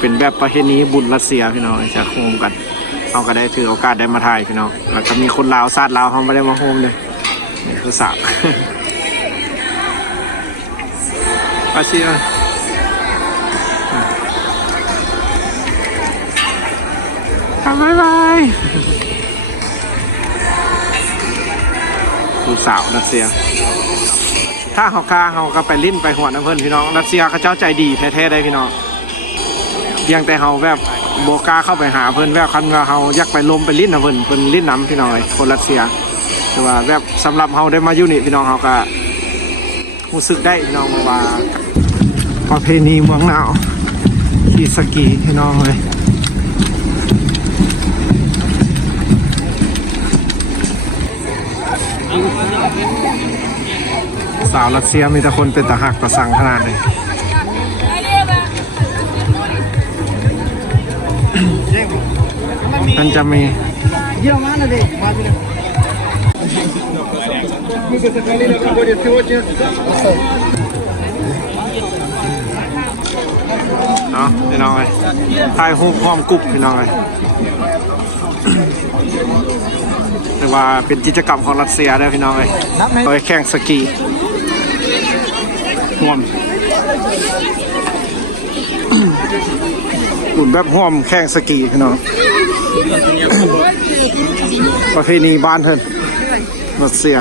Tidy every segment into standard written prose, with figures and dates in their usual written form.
เป็นแบบประเพณีบุญรัสเซียพี่น้องจะโฮมกันเราก็ได้ถือโอกาสได้มาถ่ายพี่น้องแล้วก็มีคนลาวซาดลาวเขาไม่ได้มาโฮมเลยนี่คือสาวอาชีพบ๊ายบายผู้สาวรัสเซียถ้าเขาฆ่าเขาก็ไปลิ้นไปหัวน้ำเพิ่นพี่น้องรัสเซียเขาเจ้าใจดีแท้ๆได้พี่น้องเพียงแต่เขาแบบโบกล้าเข้าไปหาเพิ่นแบบคันว่าเขาอยากไปลมไปลิ้นนะเพิ่นลิ้นน้ำพี่น้องคนรัสเซียแต่ว่าแบบสำหรับเขาได้มาอยู่นี่พี่น้องเขาก็รู้สึกได้พี่น้องว่าประเพณีเมืองหนาวที่สกีพี่น้องเลยสาวรัสเซียมีแต่คนเป็นตาหักประสังขนาดเลยมันจะมีเนาะพี่น้องเลยถ่ายรูปพร้อมกรุ๊ปพี่น้องเลยแต่ว่าเป็นกิจกรรมของรัสเซียได้พี่น้องเลยโดยแข่งสกีห่วมหุ่นแบบห่วมแข่งสกีพี่น้องประเพณีบ้านเถิดรัสเซีย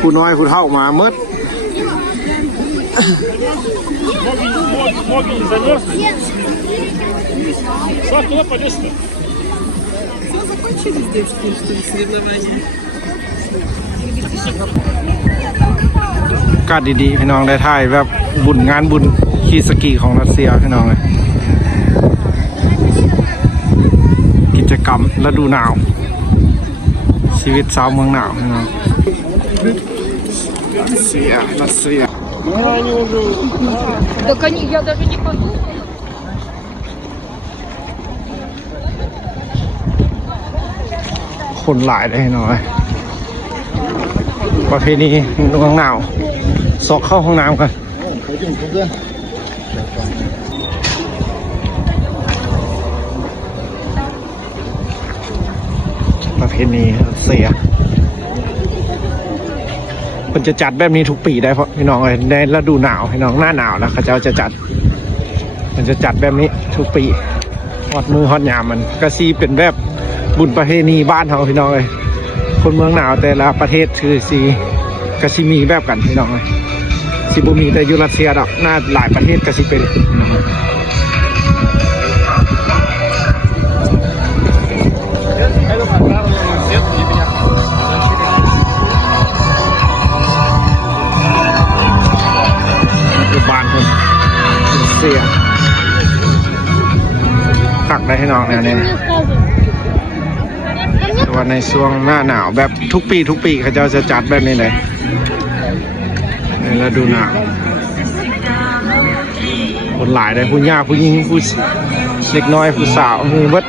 ผู้น้อยผู้เฒ่ามาเมื่อการดีๆพี่น้องได้ถ่ายแบบบุญงานบุญขี่สกีของรัสเซียพี่น้องเลยกิจกรรมฤดูหนาวชีวิตชาวเมืองหนาวพี่น้องรัสเซียТак они, я даже не подумала. คนหลายเลยหน่อยประเพณีเมืองหนาวซอกเข้าห้องน้ำกันประเพณีเสียมันจะจัดแบบนี้ทุกปีได้เพราะพี่น้องเลยในฤดูหนาวพี่น้องหน้าหนาวแล้วเขาจะจัดมันจะจัดแบบนี้ทุกปีฮอดมือฮอดยามมันก็ซีเป็นแบบบุญประเพณีบ้านเขาพี่น้องเลยคนเมืองหนาวแต่ละประเทศคือซีก็ซีมีแบบกันพี่น้องเลยซีบุมีแต่ยุโรปเซียดอกหน้าหลายประเทศก็ซีเป็นบ้านคนเสียผักได้ให้น้องเนี่ยแต่ว่าในช่วงหน้าหนาวแบบทุกปีเขาจะจัดแบบนี้เลยในฤดูหนาวคนหลายเลยผู้ย่าผู้หญิงผู้เด็กน้อยผู้สาวมีเบิด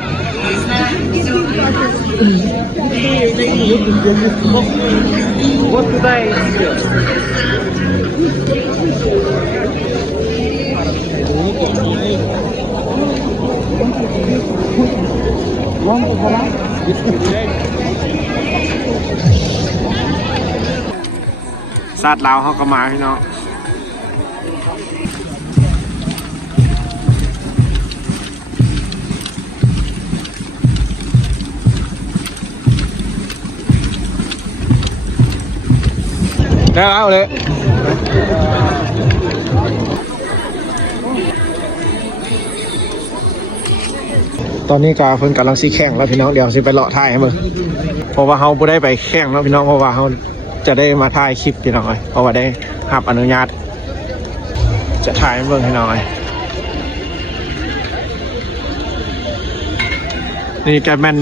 ซาดลาวเขาก็มาพี่น้องได้แล้วเลยตอนนี้กาเพิ่นกำลังซีแข่งแล้วพี่น้องเดี๋ยวสิไปเลาะถ่ายให้มึงเพราะว่าเขาไม่ได้ไปแข่งแล้วพี่น้องเพราะว่าเขาจะได้มาถ่ายคลิปพี่น้องเลยเพราะว่าได้รับอนุญาตจะถ่ายให้มึงพี่น้องเลยนี่แกมัน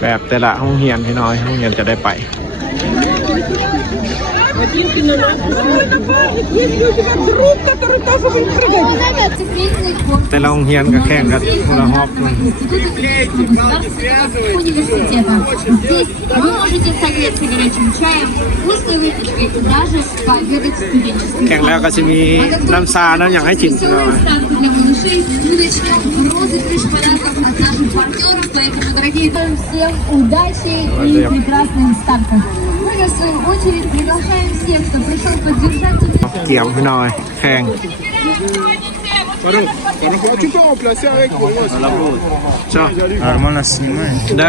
แบบแต่ละห้องเรียนพี่น้องห้องเรียนจะได้ไป แต่เราเฮียนกับแข่งกันเราฮอบมัน университета. Здесь вы можете согреться горячим чаем, вкусной выпечкой и даже пообедать студенческим. แข่งแล้วก็จะมีน้ำซาน้ำอย่างให้จิน Веселую ставку для малышей мы начнем розыгрыш подарков от наших партнеров, поэтому, дорогие, всем удачи и прекрасным стартом. Мы же, в свою очередь, приглашаем всех, кто пришел поддержать เกี่ยวพี่น้อยแข่ง Tu peux remplacer avec pour moi. ใช่ Armand la cinéma. ได้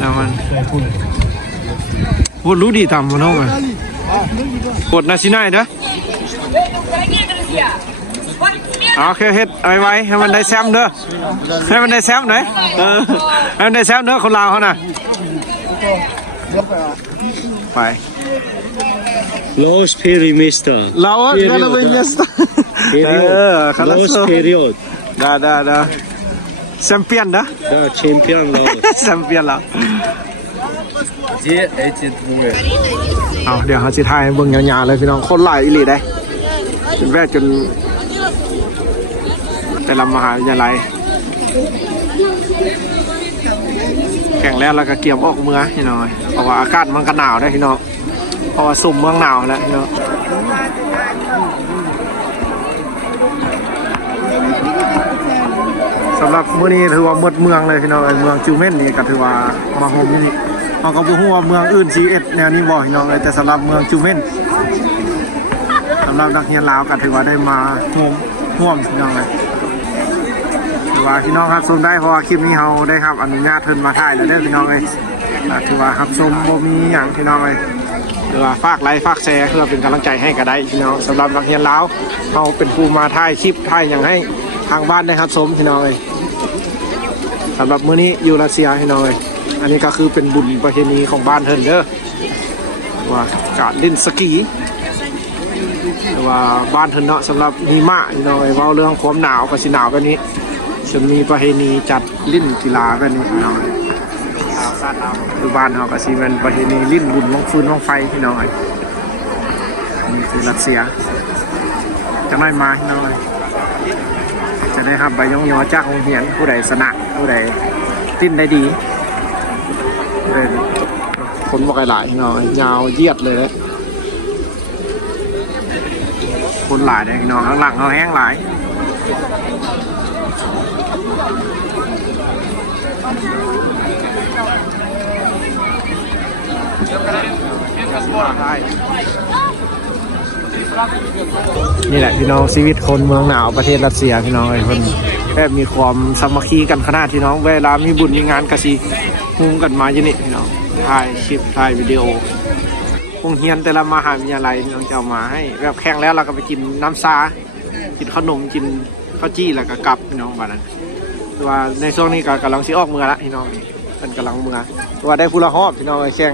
เอามันพูดรู้ดีทำมันน้องมันกดนาซิน่าเด้อโอเคเฮ็ดไว้ให้มันได้แซมเด้อให้มันได้แซมหน่อยให้มันได้แซมเด้อคนลาวเขาน่ะไป Los Perimeter. เราเราเป็นยัสคารา Los โซ Period. ได้แชมเปี้ยนนะ Да, чемпион Лаос. แชมเปี้ยนแล้ว Где эти двое? เอาเดี๋ยวเขาสิทายเบิ่งยาวๆเลยพี่น้องคนหลายอีหลีได้จนแวกจนแต่ละมหาวิทยาลัยแข่งแล้วก็เกี่ยมออกเมืองพี่น้องเพราะว่าอากาศมันก็หนาวได้พี่น้องเพราะว่าสุ่มเมืองหนาวแล้วพี่น้องสำหรับมื้อนี้ถือว่าหมดเมืองเลยพี่น้องเมืองจิวเม่นนี่ก็ถือว่ามาโฮมนี่เขาก็บ่ฮู้ว่าเมืองอื่นสิเอ็ดแนวนี้บ่พี่น้องแต่สำหรับเมืองจิวเม่นสำหรับนักเรียนลาวก็ถือว่าได้มาร่วมพี่น้องเลยถือว่าพี่น้องครับชมได้เพราะว่าคลิปนี้เราได้รับอนุญาตเพิ่นมาถ่ายแล้วเด้อพี่น้องเลยถือว่ารับชมบ่มีหยังพี่น้องเลยถือว่าฝากไลค์ฝากแชร์เพื่อเป็นกำลังใจให้ก็ได้พี่น้องสำหรับนักเรียนลาวเราเป็นผู้มาถ่ายคลิปถ่ายหยังให้ทางบ้านได้รับชมพี่น้องเลยสำหรับมื้อนี้อยู่รัสเซียพี่น้องเลยอันนี้ก็คือเป็นบุญประเพณีของบ้านเพิ่นเด้อว่าการเล่นสกีหรือว่าบ้านเพิ่นเนาะสำหรับหิมะพี่น้องเลยเว้าเรื่องความหนาวกับสิหนาวแบบนี้จะมีประเพณีจัดลิ้นกีฬาแบบนี้พี่น้องคือบ้านเฮาก็สิเป็นประเพณีลิ้นบุญบังฟืนบังไฟพี่น้องเลยนี่คือรัสเซียจะไม่มาพี่น้องเลยจะได้ครับใบย่องๆจากโรงเรียนผู้ใดชนะผู้ใดติ้นได้ดีเลยคนบอกหลายเนาะยาวเยียดเลยคนหลายเลยเนาะข้างหลังเขาแห้งหลายนี่แหละพี่น้องชีวิตคนเมืองหนาวประเทศรัสเซียพี่น้องไอ้คนแบบมีความสามัคคีกันขนาดที่น้องเวลามีบุญมีงานกะสิมุ่งกันมาอยู่นี่พี่น้องถ่ายคลิปถ่ายวิดีโอโรงเรียนแต่ละมหาวิทยาลัยน้องจะเอามาให้แบบแข่งแล้วเราก็ไปกินน้ำซากินขนมกินข้าวจี้แล้วก็กลับพี่น้องบ้านนั้นว่าในช่วงนี้ก็กำลังสิออกเมืองละพี่น้องเป็นกำลังเมืองว่าได้ผู้ละหอบพี่น้องแข่ง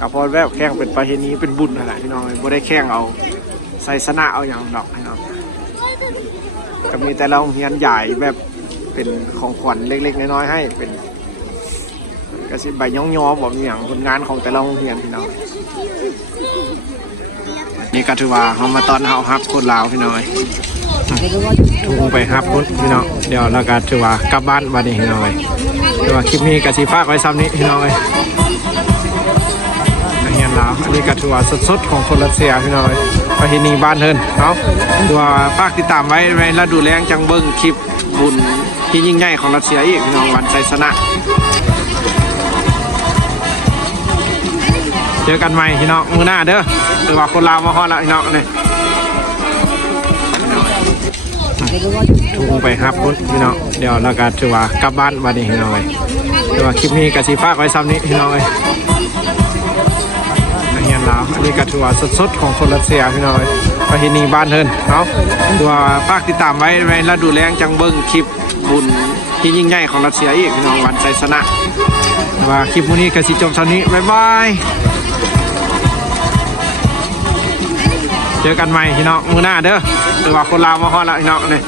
กับพอแบบแข่งเป็นประเพณีเป็นบุญอะไรพี่น้องไม่ได้แข่งเอาใส่สนะเอาอย่างดอกพี่น้องก็มีแต่เราโรงเรียนใหญ่แบบเป็นของขวัญเล็กๆน้อยๆให้เป็นกระสิบใบย่องๆบอกอย่างผลงานของแต่ละโรงเรียนพี่น้องนี่ก็ถือว่าเขามาตอนเฮาฮับคนลาวพี่น้อยทุ่งไปฮับคนพี่น้องเดี๋ยวเราก็ถือว่ากลับบ้านวันนี้พี่น้อยถือว่าคลิปนี้กระสิฝากไว้ซ้ำนี้พี่น้อยนักเรียนลาวอันนี้ก็ถือว่าสดๆของคนรัสเซียพี่น้อยประเพณีบ้านเฮินเนาะถือว่าฝากติดตามไว้ในฤดูแล้งจังเบิ้งคลิปบุญที่ยิ่งใหญ่ของรัสเซียอีกพี่น้องวันไซสนะเจอกันใหม่พี่น้องมือหน้าเด้อหรือว่าคนลาวมาฮอดแล้วพี่น้องเลยทุ่งไปครับพี่น้องเดี๋ยวเราก็ถือว่ากลับบ้านวันนี้พี่น้องเลยถือว่าคลิปนี้กระสีฝากไว้ซ้ำนี้พี่น้องเลยนักเรียนลาวอันนี้ก็ถือว่าสดๆของคนรัสเซียพี่น้องเลยประเพณีบ้านเฮินเนาะถือว่าฝากติดตามไว้ในฤดูแล้งจังเบิ้งคลิปบุญที่ยิ่งใหญ่ของรัสเซียอีกพี่น้องวันไซสนะว่าคลิปนี้กระสีจบเท่านี้บ๊ายบายเจอกันใหม่พี่น้องมือหน้าเด้อหรือว่าคนลาวมาฮอดแล้วพี่น้องเลย